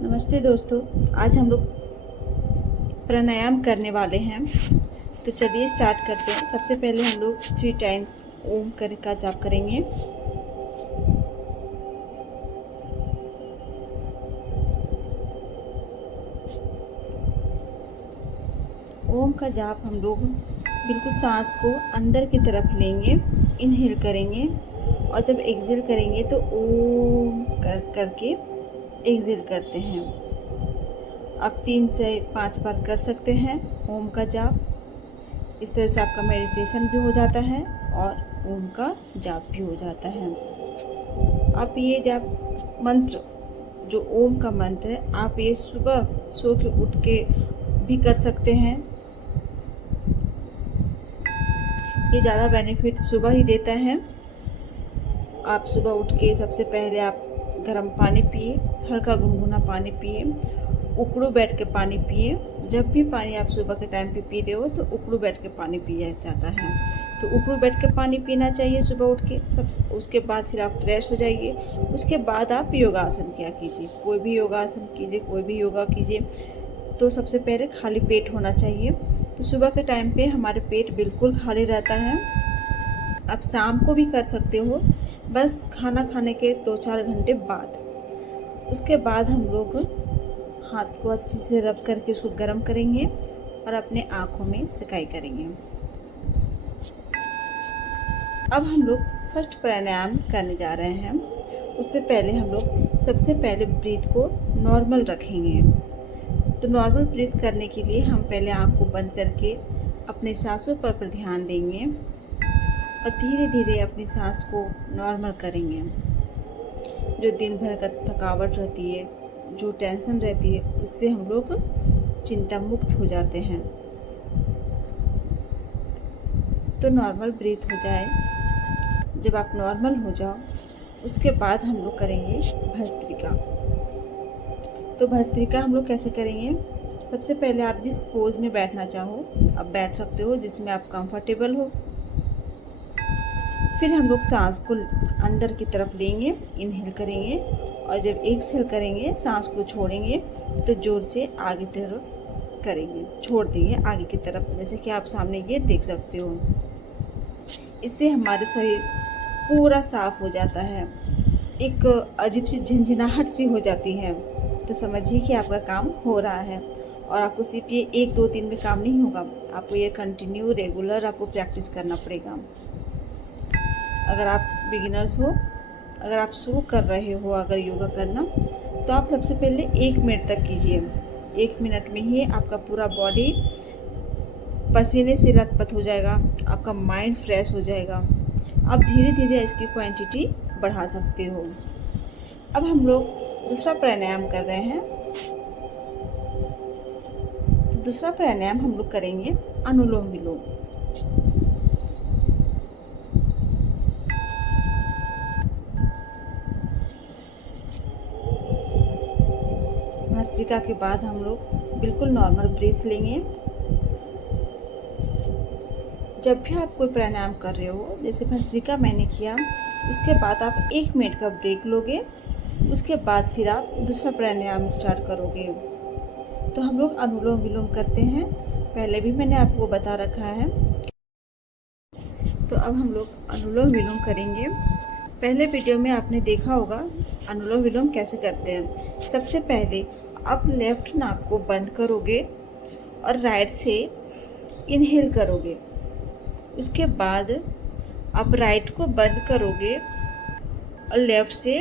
नमस्ते दोस्तों, आज हम लोग प्राणायाम करने वाले हैं। तो चलिए स्टार्ट करते हैं। सबसे पहले हम लोग 3 टाइम्स ओम का जाप करेंगे। ओम का जाप हम लोग बिल्कुल सांस को अंदर की तरफ लेंगे, इनहेल करेंगे और जब एक्सहेल करेंगे तो ओम करके एक्सहेल करते हैं। आप 3 से 5 बार कर सकते हैं ओम का जाप। इस तरह से आपका मेडिटेशन भी हो जाता है और ओम का जाप भी हो जाता है। आप ये जाप मंत्र, जो ओम का मंत्र है, आप ये सुबह सो के उठ के भी कर सकते हैं। ये ज़्यादा बेनिफिट सुबह ही देता है। आप सुबह उठ के सबसे पहले आप गर्म पानी पिए, हल्का गुनगुना पानी पिए, उकड़ू बैठ के पानी पिए। जब भी पानी आप सुबह के टाइम पे पी रहे हो तो उकड़ू बैठ के पानी पिया जाता है, तो उकड़ू बैठ के पानी पीना चाहिए सुबह उठ के। सब उसके बाद फिर आप फ्रेश हो जाइए। उसके बाद आप योगासन किया कीजिए, कोई भी योगासन कीजिए, कोई भी योगा कीजिए। तो सबसे पहले खाली पेट होना चाहिए। तो सुबह के टाइम पे हमारे पेट बिल्कुल खाली रहता है। आप शाम को भी कर सकते हो, बस खाना खाने के 2-4 घंटे बाद। उसके बाद हम लोग हाथ को अच्छे से रब करके उसको गर्म करेंगे और अपने आँखों में सिकाई करेंगे। अब हम लोग फर्स्ट प्राणायाम करने जा रहे हैं। उससे पहले हम लोग सबसे पहले ब्रीथ को नॉर्मल रखेंगे। तो नॉर्मल ब्रीथ करने के लिए हम पहले आँख को बंद करके अपने सांसों पर ध्यान देंगे और धीरे धीरे अपनी सांस को नॉर्मल करेंगे। जो दिन भर का थकावट रहती है, जो टेंशन रहती है, उससे हम लोग चिंता मुक्त हो जाते हैं। तो नॉर्मल ब्रीथ हो जाए। जब आप नॉर्मल हो जाओ, उसके बाद हम लोग करेंगे भस्त्रिका। तो भस्त्रिका हम लोग कैसे करेंगे? सबसे पहले आप जिस पोज में बैठना चाहो आप बैठ सकते हो, जिसमें आप कंफर्टेबल हो। फिर हम लोग सांस को अंदर की तरफ लेंगे, इनहेल करेंगे और जब एक्सहेल करेंगे सांस को छोड़ेंगे तो ज़ोर से आगे तरफ करेंगे, छोड़ देंगे आगे की तरफ, जैसे कि आप सामने ये देख सकते हो। इससे हमारे शरीर पूरा साफ हो जाता है, एक अजीब सी झंझनाहट सी हो जाती है। तो समझिए कि आपका काम हो रहा है। और आपको सिर्फ ये 1-2-3 में काम नहीं होगा, आपको ये कंटिन्यू रेगुलर आपको प्रैक्टिस करना पड़ेगा। अगर आप बिगिनर्स हो, अगर आप शुरू कर रहे हो अगर योगा करना, तो आप सबसे पहले 1 मिनट तक कीजिए। 1 मिनट में ही आपका पूरा बॉडी पसीने से लथपथ हो जाएगा, आपका माइंड फ्रेश हो जाएगा। आप धीरे धीरे इसकी क्वांटिटी बढ़ा सकते हो। अब हम लोग दूसरा प्राणायाम कर रहे हैं। तो दूसरा प्राणायाम हम लोग करेंगे अनुलोम विलोम। भस्त्रिका के बाद हम लोग बिल्कुल नॉर्मल ब्रीथ लेंगे। जब भी आप कोई प्राणायाम कर रहे हो, जैसे भस्त्रिका मैंने किया, उसके बाद आप 1 मिनट का ब्रेक लोगे। उसके बाद फिर आप दूसरा प्राणायाम स्टार्ट करोगे। तो हम लोग अनुलोम विलोम करते हैं, पहले भी मैंने आपको बता रखा है। तो अब हम लोग अनुलोम विलोम करेंगे। पहले वीडियो में आपने देखा होगा अनुलोम विलोम कैसे करते हैं। सबसे पहले आप लेफ्ट नाक को बंद करोगे और राइट से इनहेल करोगे। उसके बाद आप राइट को बंद करोगे और लेफ्ट से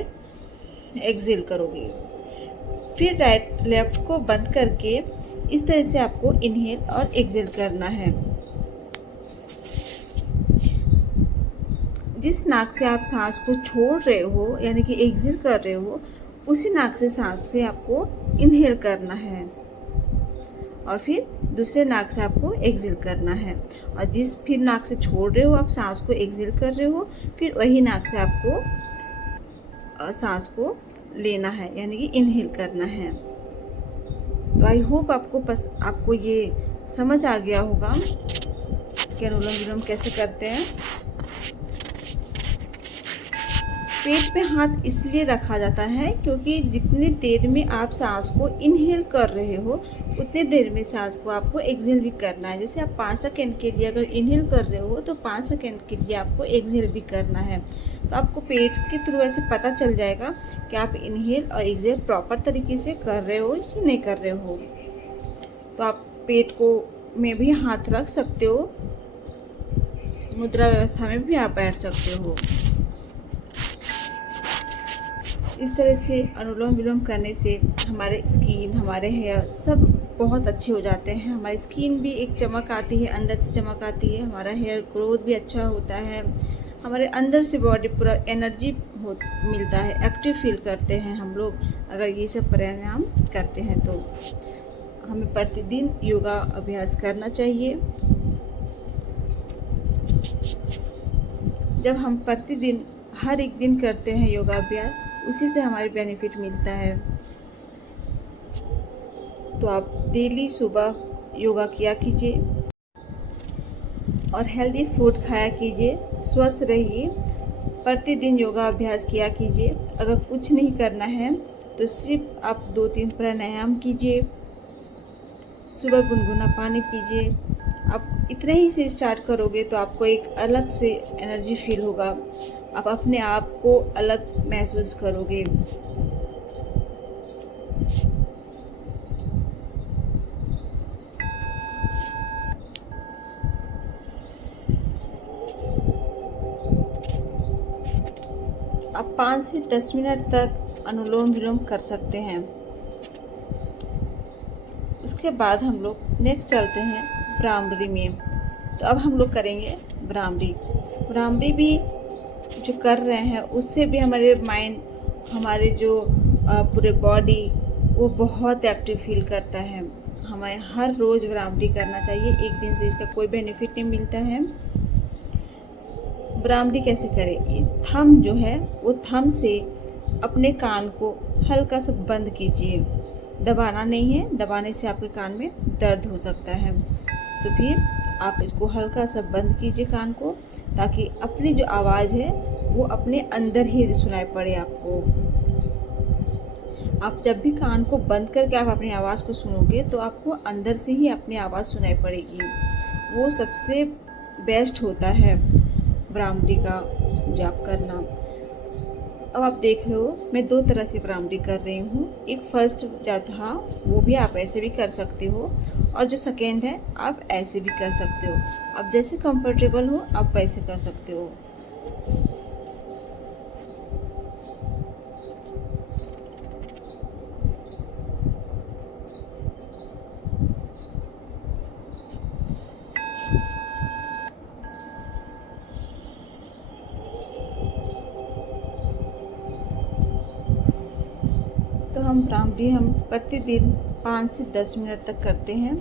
एक्सहेल करोगे। फिर लेफ्ट को बंद करके इस तरह से आपको इनहेल और एक्सहेल करना है। जिस नाक से आप सांस को छोड़ रहे हो, यानी कि एक्सहेल कर रहे हो, उसी नाक से सांस से आपको इनहेल करना है और फिर दूसरे नाक से आपको एक्सहेल करना है। और जिस फिर नाक से छोड़ रहे हो आप सांस को, एक्सहेल कर रहे हो, फिर वही नाक से आपको सांस को लेना है, यानी कि इनहेल करना है। तो आई होप आपको ये समझ आ गया होगा कि अनुलोम विलोम कैसे करते हैं। पेट पे हाथ इसलिए रखा जाता है क्योंकि जितनी देर में आप सांस को इनहेल कर रहे हो उतनी देर में सांस को आपको एक्सहेल भी करना है। जैसे आप 5 सेकेंड के लिए अगर इनहेल कर रहे हो तो 5 सेकेंड के लिए आपको एक्सहेल भी करना है। तो आपको पेट के थ्रू ऐसे पता चल जाएगा कि आप इनहेल और एक्सहेल प्रॉपर तरीके से कर रहे हो या नहीं कर रहे हो। तो आप पेट को में भी हाथ रख सकते हो, मुद्रा व्यवस्था में भी आप बैठ सकते हो। इस तरह से अनुलोम विलोम करने से हमारे स्किन, हमारे हेयर सब बहुत अच्छे हो जाते हैं। हमारी स्किन भी एक चमक आती है, अंदर से चमक आती है। हमारा हेयर ग्रोथ भी अच्छा होता है। हमारे अंदर से बॉडी पूरा एनर्जी मिलता है, एक्टिव फील करते हैं हम लोग अगर ये सब प्राणायाम करते हैं। तो हमें प्रतिदिन योगा अभ्यास करना चाहिए। जब हम प्रतिदिन हर एक दिन करते हैं योगा अभ्यास, उसी से हमारे बेनिफिट मिलता है। तो आप डेली सुबह योगा किया कीजिए और हेल्दी फूड खाया कीजिए, स्वस्थ रहिए। प्रतिदिन योगा अभ्यास किया कीजिए। अगर कुछ नहीं करना है तो सिर्फ आप 2-3 प्राणायाम कीजिए, सुबह गुनगुना पानी पीजिए। आप इतने ही से स्टार्ट करोगे तो आपको एक अलग से एनर्जी फील होगा। आप अपने आप को अलग महसूस करोगे। आप 5 से 10 मिनट तक अनुलोम विलोम कर सकते हैं। उसके बाद हम लोग नेक्स्ट चलते हैं भ्रामरी में। तो अब हम लोग करेंगे भ्रामरी। भ्रामरी भी जो कर रहे हैं उससे भी हमारे माइंड, हमारे जो पूरे बॉडी वो बहुत एक्टिव फील करता है। हमें हर रोज़ भ्रामरी करना चाहिए। एक दिन से इसका कोई बेनिफिट नहीं मिलता है। भ्रामरी कैसे करें? थंब जो है वो थंब से अपने कान को हल्का सा बंद कीजिए। दबाना नहीं है, दबाने से आपके कान में दर्द हो सकता है। तो फिर आप इसको हल्का सा बंद कीजिए कान को, ताकि अपनी जो आवाज़ है वो अपने अंदर ही सुनाई पड़े आपको। आप जब भी कान को बंद करके आप अपनी आवाज़ को सुनोगे तो आपको अंदर से ही अपनी आवाज़ सुनाई पड़ेगी। वो सबसे बेस्ट होता है भ्रामरी का जाप करना। अब आप देख रहे हो मैं 2 तरह की भ्रामरी कर रही हूँ। एक फर्स्ट जो था वो भी आप ऐसे भी कर सकते हो, और जो सेकेंड है आप ऐसे भी कर सकते हो। आप जैसे कंफर्टेबल हो आप वैसे कर सकते हो। तो हम भ्रामरी प्रतिदिन 5 से 10 मिनट तक करते हैं।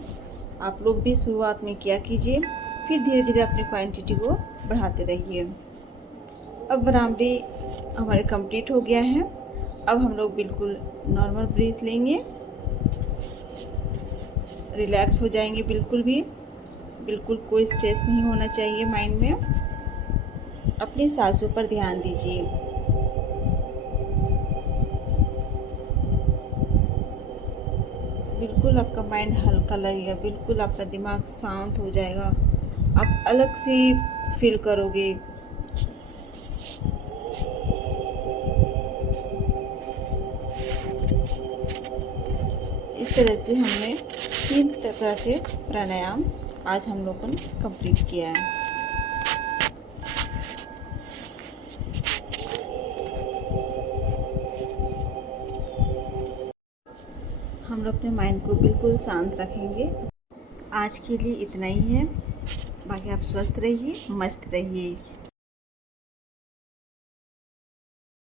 आप लोग भी शुरुआत में किया कीजिए, फिर धीरे धीरे अपनी क्वांटिटी को बढ़ाते रहिए। अब भ्रामरी हमारे कंप्लीट हो गया है। अब हम लोग बिल्कुल नॉर्मल ब्रीथ लेंगे, रिलैक्स हो जाएंगे। बिल्कुल कोई स्ट्रेस नहीं होना चाहिए माइंड में। अपनी सांसों पर ध्यान दीजिए। बिल्कुल आपका माइंड हल्का लगेगा, बिल्कुल आपका दिमाग शांत हो जाएगा। आप अलग से फील करोगे। इस तरह से हमने 3 तरह के प्राणायाम आज हम लोगों ने कंप्लीट किया है। हम लोग अपने माइंड को बिल्कुल शांत रखेंगे। आज के लिए इतना ही है। बाकी आप स्वस्थ रहिए, मस्त रहिए।